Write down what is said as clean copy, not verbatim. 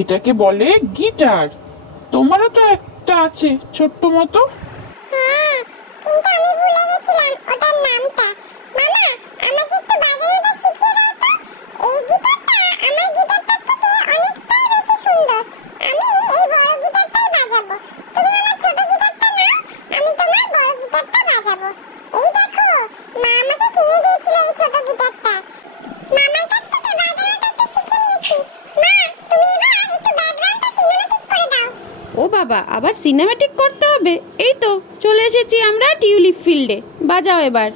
এটাকে বলে গিটার। তোমারও তো একটা আছে ছোট্ট মতো। হ্যাঁ, কিন্তু আমি ভুলে গেছিলাম ওটার নামটা। মামা, আমাকে একটু বাজানোটা শিখিয়ে দাও তো। এই গিটারটা আমার গিটারটার থেকে অনেকটাই বেশি সুন্দর। আমি এই বড় গিটারটাই বাজাবো। তুমি আমার ছোট গিটারটা নাও, আমি তোমার বড় গিটারটা বাজাবো। এই দেখো, মা আমাকে কিনে দিয়েছিল এই ছোট গিটারটা। মামার কাছ থেকে বাজানোটা একটু শিখে নিয়েছি। মা, তুমি এবার একটু ব্যাকগ্রাউন্ডটা সিনেম্যাটিক করে দাও। ও বাবা, আবার সিনেম্যাটিক করতে হবে? এই তো চলে এসেছি আমরা টিউলিপ ফিল্ডে। বাজাও এবার।